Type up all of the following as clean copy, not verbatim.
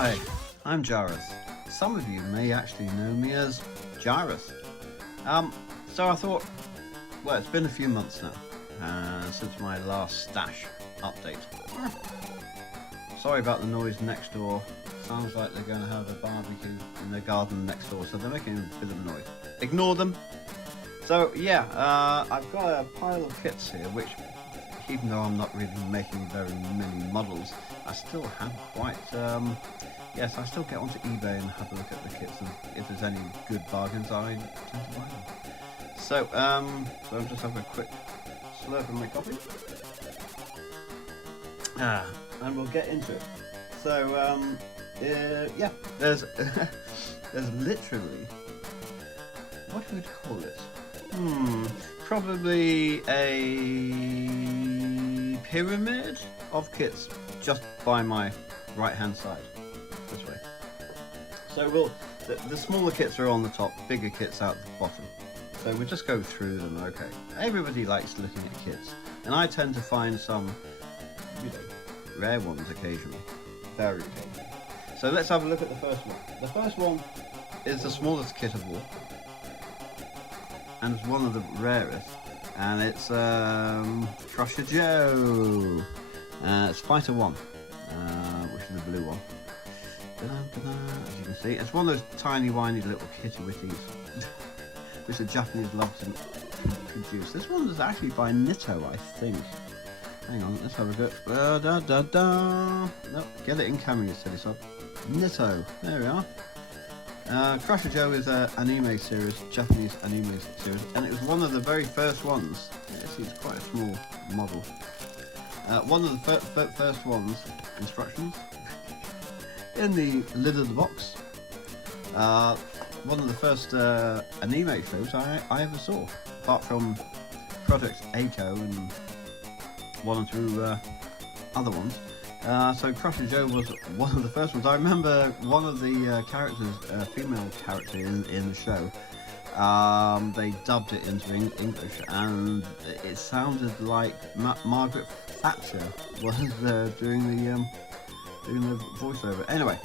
Hi, I'm Jareth. Some of you may actually know me as Jareth. So I thought, well, it's been a few months now since my last stash update. Sorry about the noise next door. Sounds like they're going to have a barbecue in their garden next door, so they're making a bit of noise. Ignore them. So yeah, I've got a pile of kits here, which, even though I'm not really making very many models, I still have quite, yes, I still get onto eBay and have a look at the kits, and if there's any good bargains, I tend to buy them. So, so I'm just having a quick slurp of my coffee. And we'll get into it. So, yeah, there's, there's literally, what would you call it? Probably a pyramid of kits just by my right hand side, this way. So the smaller kits are on the top, bigger kits out the bottom. So we'll just go through them, okay. Everybody likes looking at kits, and I tend to find some, you know, rare ones occasionally, very occasionally. So let's have a look at the first one. The first one is the smallest kit of all, and it's one of the rarest, and it's Crusher Joe. It's Fighter 1, which is the blue one. As you can see, it's one of those tiny, whiny little kitty witties, which the Japanese love to produce. This one is actually by Nitto, I think. Hang on, let's have a look. Nope, get it in camera, you silly sod. Nitto, there we are. Crusher Joe is an anime series, Japanese anime series, and it was one of the very first ones. See, it's quite a small model. One of the first ones, instructions, in the lid of the box. One of the first anime shows I ever saw, apart from Project Echo and one or two other ones. So Crusher Joe was one of the first ones. I remember one of the characters, a female character in the show, they dubbed it into English, and it sounded like Margaret Thatcher was doing the voiceover. Anyway,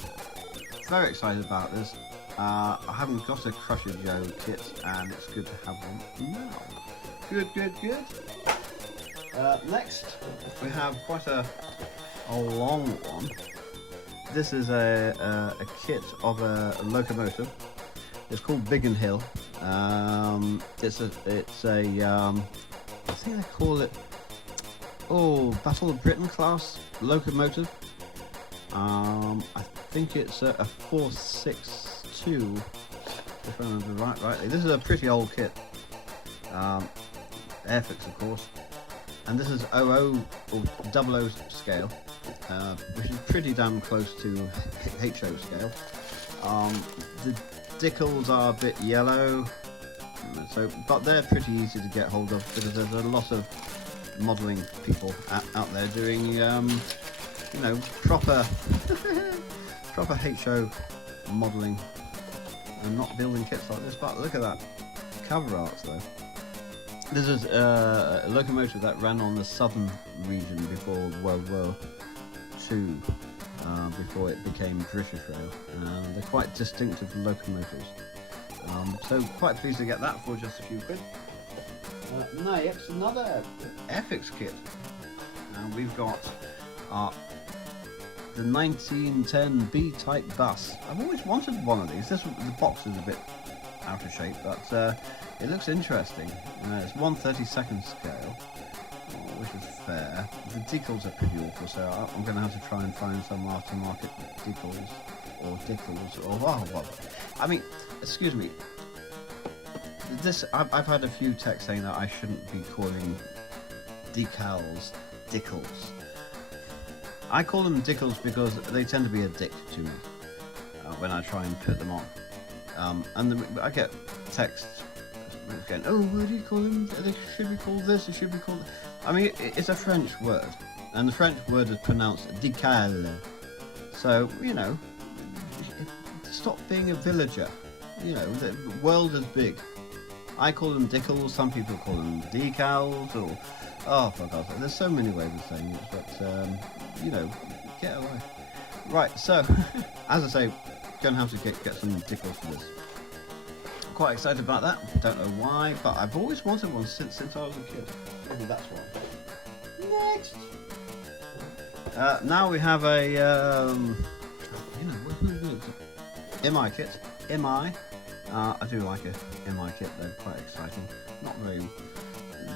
very excited about this. I haven't got a Crusher Joe kit, and it's good to have one now. Good. Next, we have quite a long one. This is a kit of a locomotive. It's called Biggen Hill. It's a I think they call it Battle of Britain class locomotive. I think it's a 462, if I remember rightly. This is a pretty old kit. Airfix, of course. And this is 00 or 00 scale, which is pretty damn close to HO scale. The decals are a bit yellow, but they're pretty easy to get hold of because there's a lot of modelling people out there doing, you know, proper HO modelling and not building kits like this. But look at that cover art though. This is a locomotive that ran on the southern region before World War II, before it became British Rail. They're quite distinctive locomotives. So quite pleased to get that for just a few quid. Next, another Airfix kit. We've got the 1910 B-type bus. I've always wanted one of these. The box is a bit out of shape, but it looks interesting. It's 1/32 scale, which is fair. The decals are pretty awful, so I'm going to have to try and find some aftermarket decals, or well, I mean, excuse me. I've had a few texts saying that I shouldn't be calling decals decals. I call them decals because they tend to be a dick to me when I try and put them on. I get texts going, oh, what do you call them? They should be called this, it should be called... I mean, it's a French word, and the French word is pronounced decal. So, you know, stop being a villager. You know, the world is big. I call them decals, some people call them decals, or... Oh, for God's sake, there's so many ways of saying it, but, you know, get away. Right, so as I say, gonna have to get some decals for this. Quite excited about that. Don't know why, but I've always wanted one since I was a kid. Maybe that's why. Next. Now we have a MI kit. MI. I do like a MI kit. They're quite exciting.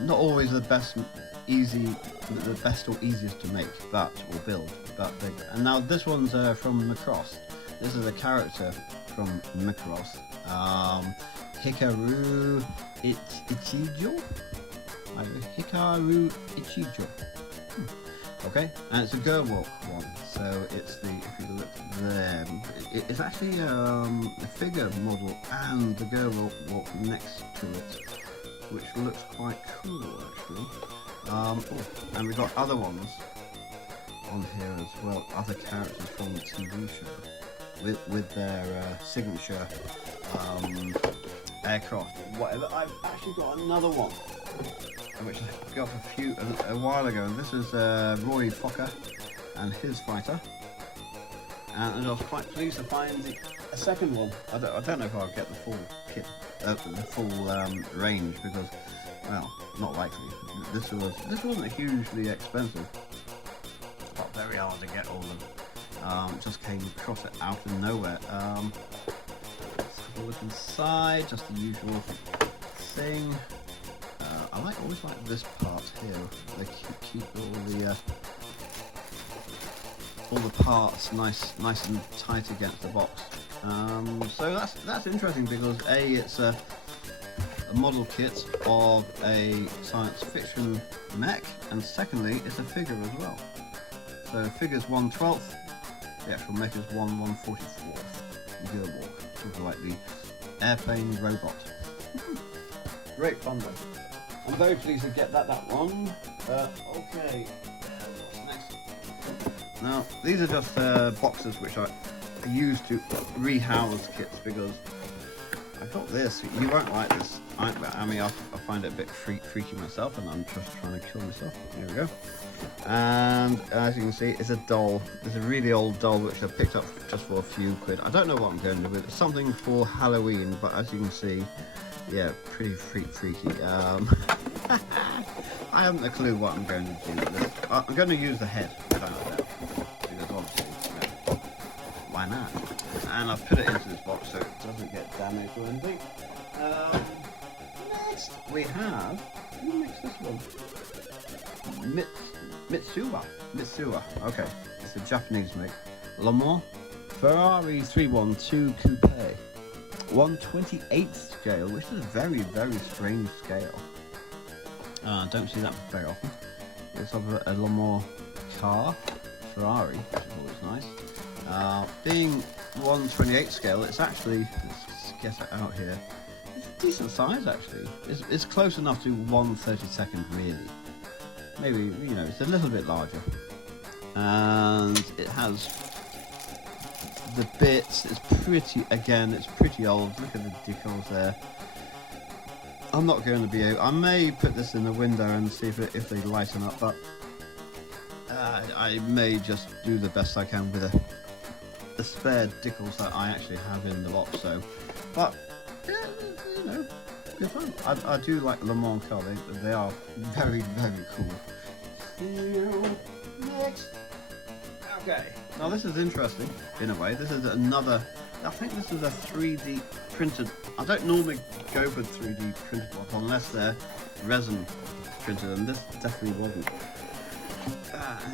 Not always the best or easiest to make, or build. And now this one's from Macross. This is a character from Macross. Hikaru Ichijo? Hikaru Ichijo. Okay, and it's a girl walk one, so it's if you look there, it's actually a figure model and the girl walk next to it, which looks quite cool actually. And we've got other ones on here as well, other characters from the TV show with their signature aircraft, whatever. I've actually got another one, which I got a while ago, and this is Roy Fokker and his fighter. And I was quite pleased to find a second one. I don't know if I'll get the full kit, the full range, because, well, not likely. This wasn't hugely expensive, but very hard to get all of them. Just came across it out of nowhere. Let's have a look inside, just the usual thing. I always like this part here. They keep all the parts nice and tight against the box. So that's interesting, because it's a model kit of a science fiction mech, and secondly, it's a figure as well. So figure's 1/12, the actual mech is 1/144. Gearwalk, sort of like the airplane robot. Great fun though. I'm very pleased to get that one. Okay, what's next? Now, these are just boxes which I use to rehouse kits, because I got this. You won't like this. I mean, I find it a bit freaky myself, and I'm just trying to kill myself. There we go. And as you can see, it's a doll. It's a really old doll which I picked up just for a few quid. I don't know what I'm going to do with it. It's something for Halloween, but as you can see, yeah, pretty freaky. I haven't a clue what I'm going to do with this. I'm going to use the head, without a doubt, because obviously, why not? And I've put it into this box so it doesn't get damaged or anything. Next we have, who makes this one? Mitsuwa. Okay, it's a Japanese make. Le Mans Ferrari 312 Coupe. 1/28 scale, which is a very strange scale. Don't see that very often. It's of a Le Mans car, Ferrari, which is always nice. Being 1/28 scale, it's actually, let's get it out here, it's a decent size actually. It's close enough to 1/32 really. Maybe, it's a little bit larger. And it has the bits. It's pretty old. Look at the decals there. I'm not going to be able, I may put this in the window and see if they lighten up, but I may just do the best I can with the spare decals that I actually have in the box. So, but good fun. I do like Le Mans car. They are very cool. See you next. Okay. Now this is interesting in a way. This is another. I think this is a 3D printed. I don't normally go for 3D printed ones unless they're resin printed, and this definitely wasn't.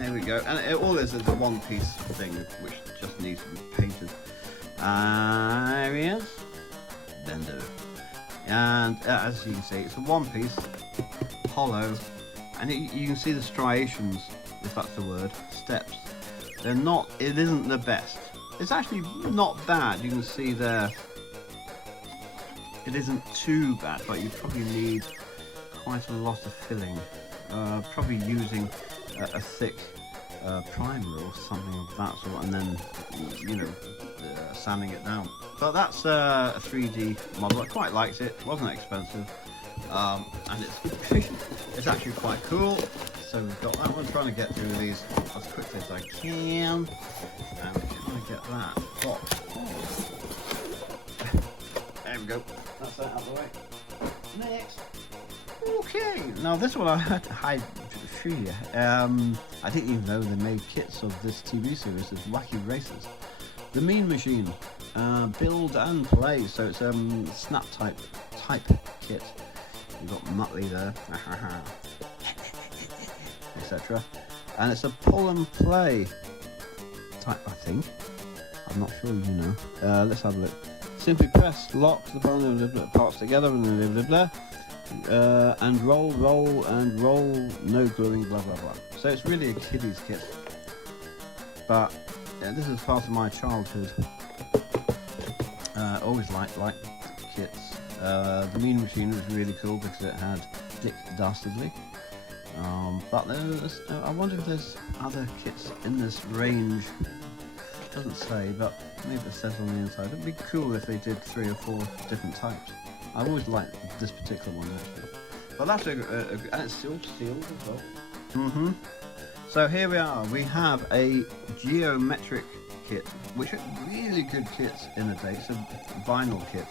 Here we go. And all this is a one-piece thing which just needs to be painted. There he is. Bender. And as you can see, it's a one-piece, hollow, and you can see the striations, if that's the word, steps. They're not. It isn't the best. It's actually not bad. You can see there. It isn't too bad, but you probably need quite a lot of filling. Probably using a thick primer or something of that sort, and then sanding it down. But that's a 3D model. I quite liked it. It wasn't expensive, and it's actually quite cool. So we've got that one. Trying to get through these as quickly as I can. And trying to get that box. There we go. That's that out of the way. Next. Okay. Now this one I had to hide for you. I didn't even know they made kits of this TV series, this Wacky Races. The Mean Machine. Build and play. So it's snap type kit. You've got Muttley there. Etc. And it's a pull and play type, I think. I'm not sure, you know. Let's have a look. Simply press lock the parts together and and roll, no gluing, blah blah blah. So it's really a kiddie's kit. But this is part of my childhood. Always liked kits. The Mean Machine was really cool because it had Dick Dastardly. But I wonder if there's other kits in this range. It doesn't say, but maybe it says on the inside. It'd be cool if they did 3 or 4 different types. I always liked this particular one actually. But that's and it's still sealed as well. So here we are. We have a geometric kit, which are really good kits in a day. It's a vinyl kit.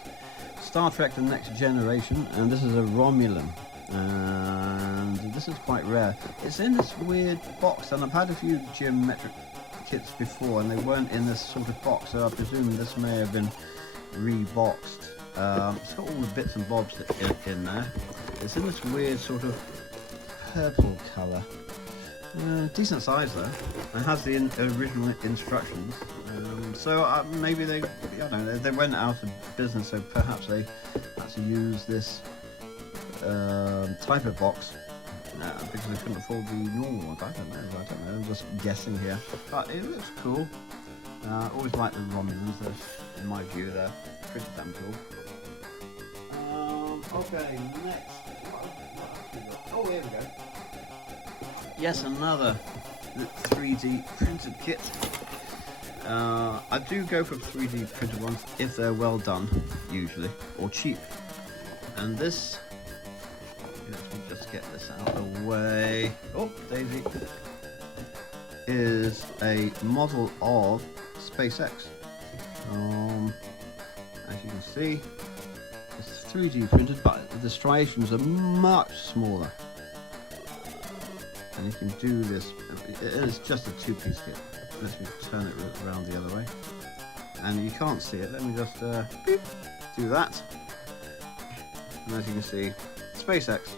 Star Trek: The Next Generation, and this is a Romulan. And this is quite rare. It's in this weird box, and I've had a few geometric kits before, and they weren't in this sort of box, so I presume this may have been reboxed. It's got all the bits and bobs in there. It's in this weird sort of purple colour. Decent size though. It has the original instructions. So maybe they, I don't know, they went out of business, so perhaps they had to use this type of box because they couldn't afford the normal ones. I don't know. I'm just guessing here, but it looks cool. Always like the Romulans. In my view, they're pretty damn cool. Okay, next. Oh, here we go. Yes, another 3D printed kit. I do go for 3D printed ones if they're well done, usually, or cheap. And this, let me just get this out of the way. Oh, Daisy. Is a model of SpaceX. As you can see, it's 3D printed, but the striations are much smaller. And you can do this. It is just a 2-piece kit. Let me turn it around the other way. And you can't see it. Let me just beep, do that. And as you can see, SpaceX.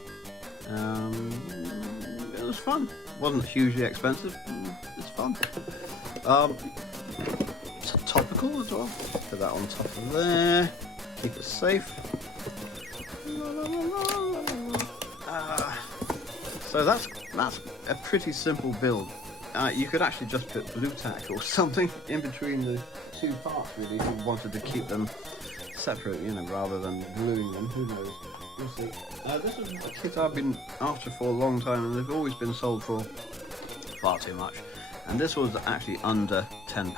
It was fun. Wasn't hugely expensive. It's fun. It's topical as well. Put that on top of there. Keep it safe. So that's a pretty simple build. You could actually just put blue tack or something in between the 2 parts, really, if you wanted to keep them separate, you know, rather than gluing them. Who knows? We'll see. This is a kit I've been after for a long time, and they've always been sold for far too much. And this was actually under £10,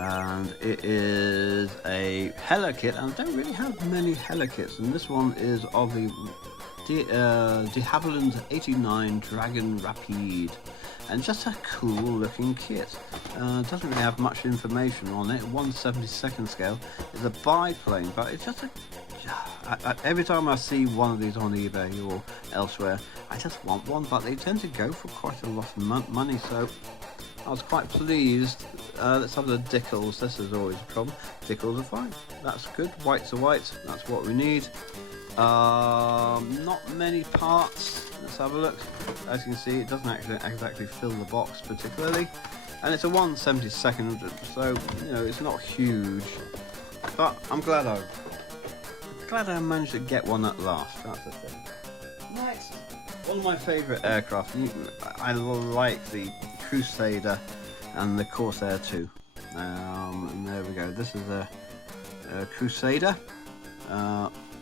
and it is a Hella kit, and I don't really have many Hella kits, and this one is of the de Havilland 89 Dragon Rapide, and just a cool looking kit. Doesn't really have much information on it. 1/72 scale. It's a biplane, but it's just every time I see one of these on eBay or elsewhere, I just want one, but they tend to go for quite a lot of money, so I was quite pleased. Let's have the decals. This is always a problem. Decals are fine. That's good. Whites are white. That's what we need. Not many parts. Let's have a look. As you can see, it doesn't actually exactly fill the box particularly, and it's a 1/72, so you know it's not huge. But I'm glad I managed to get one at last. That's the thing. Next, one of my favourite aircraft. I like the Crusader and the Corsair too. And there we go. This is a Crusader.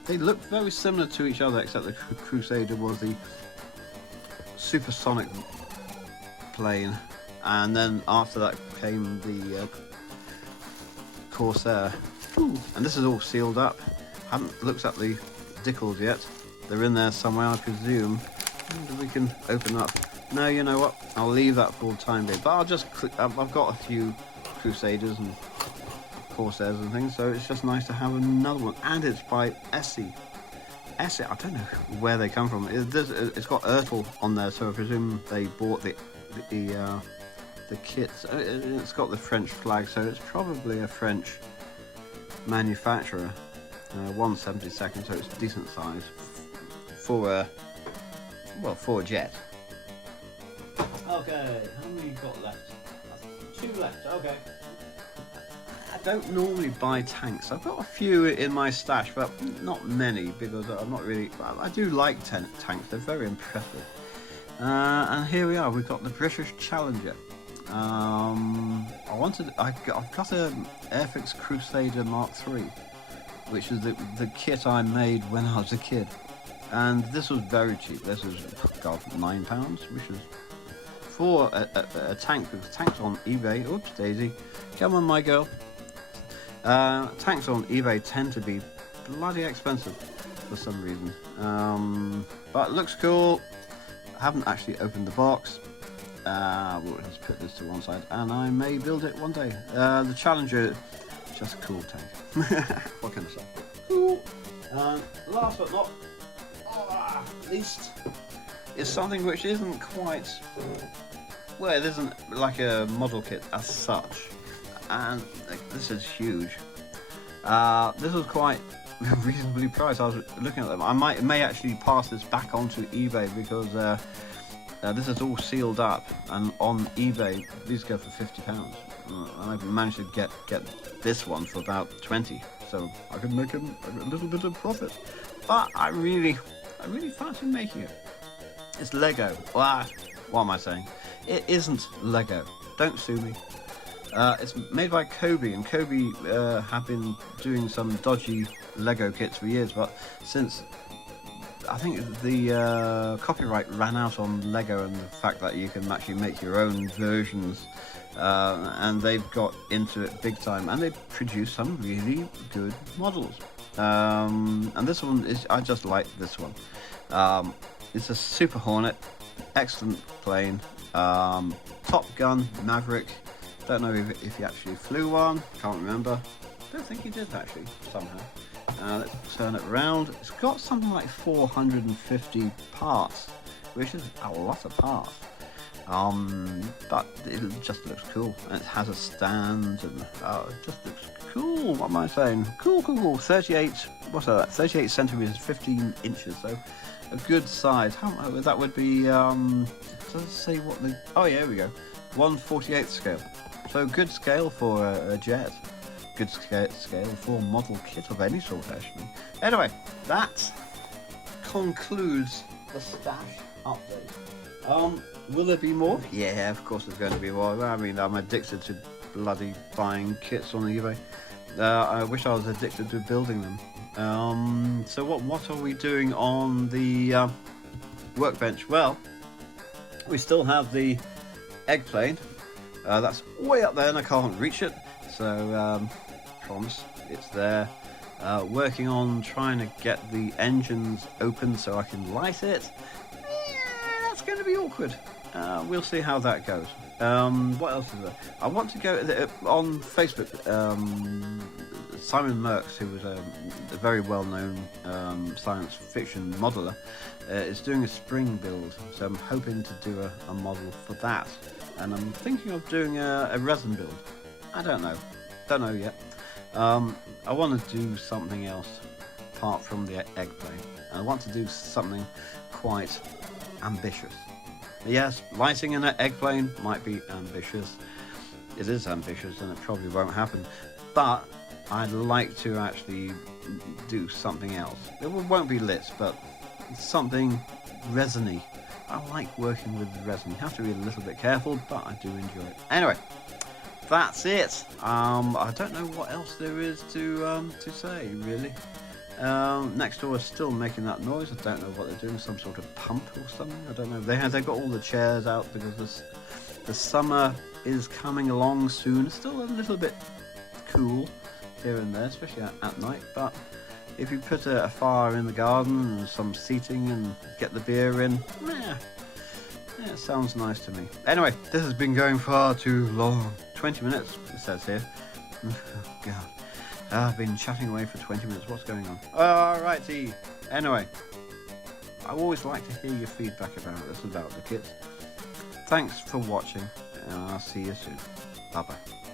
They look very similar to each other, except the Crusader was the supersonic plane, and then after that came the Corsair. And this is all sealed up. Haven't looked at the decals yet. They're in there somewhere, I presume. Maybe we can open up. No, you know what? I'll leave that for the time being. But I'll just click. I've got a few Crusaders and Corsairs and things, so it's just nice to have another one. And it's by Essie. Essie, I don't know where they come from. It's got Ertl on there, so I presume they bought the kits. It's got the French flag, so it's probably a French manufacturer. 1/72, so it's decent size for a jet. Okay, how many you got left? 2 left. Okay. I don't normally buy tanks. I've got a few in my stash, but not many because I'm not really. I do like tanks. They're very impressive. And here we are. We've got the British Challenger. I've got a Airfix Crusader Mark III, which is the kit I made when I was a kid, and this was very cheap. This was £9, which is for a tank, because tanks on eBay. Oops, Daisy, come on, my girl. Tanks on eBay tend to be bloody expensive for some reason, but it looks cool. I haven't actually opened the box. Let's put this to one side, and I may build it one day. The Challenger, just a cool tank. What can I say? Cool. Last but not least, is something which isn't quite. Well, it isn't like a model kit as such, and this is huge. This was quite reasonably priced. I was looking at them. I may actually pass this back onto eBay because this is all sealed up, and on eBay these go for £50. I've managed to get this one for about 20, so I could make a little bit of profit. But I really fancy making it. It's Lego. What am I saying? It isn't Lego. Don't sue me. It's made by Kobe, and Kobe have been doing some dodgy Lego kits for years, but since I think the copyright ran out on Lego and the fact that you can actually make your own versions, and they've got into it big time, and they produce some really good models. And this one is, I just like this one. It's a Super Hornet, excellent plane. Top Gun Maverick. Don't know if he actually flew one. Can't remember. Don't think he did actually. Somehow. Let's turn it around. It's got something like 450 parts, which is a lot of parts. But it just looks cool. And it has a stand, and it just looks cool. What am I saying? Cool. 38. What's that? 38 centimeters, 15 inches. So a good size. How that would be? Does it say what the? Oh yeah, here we go. 1/48 scale. So good scale for a jet. Good scale for a model kit of any sort, actually. Anyway, that concludes the stash update. Will there be more? Yeah, of course there's going to be more. I mean, I'm addicted to bloody buying kits on eBay. I wish I was addicted to building them. So what are we doing on the workbench? Well, we still have the egg plane. That's way up there and I can't reach it. So, promise, it's there. Working on trying to get the engines open so I can light it. That's going to be awkward. We'll see how that goes. What else is there? I want to go on Facebook. Simon Merckx, who was a very well-known science fiction modeler, is doing a spring build. So I'm hoping to do a model for that. And I'm thinking of doing a resin build. I don't know yet. I want to do something else apart from the egg plane. I want to do something quite ambitious. Yes, lighting an egg plane might be ambitious. It is ambitious and it probably won't happen. But I'd like to actually do something else. It won't be lit, but something resiny. I like working with resin. You have to be a little bit careful, but I do enjoy it. Anyway, that's it. I don't know what else there is to say, really. Next door is still making that noise. I don't know what they're doing, some sort of pump or something. I don't know. They've got all the chairs out because the summer is coming along soon. It's still a little bit cool here and there, especially at night, but if you put a fire in the garden and some seating and get the beer in, Yeah, it sounds nice to me. Anyway, this has been going far too long. 20 minutes, it says here. Oh, God. I've been chatting away for 20 minutes. What's going on? Alrighty. Anyway, I always like to hear your feedback about this, about the kits. Thanks for watching, and I'll see you soon. Bye-bye.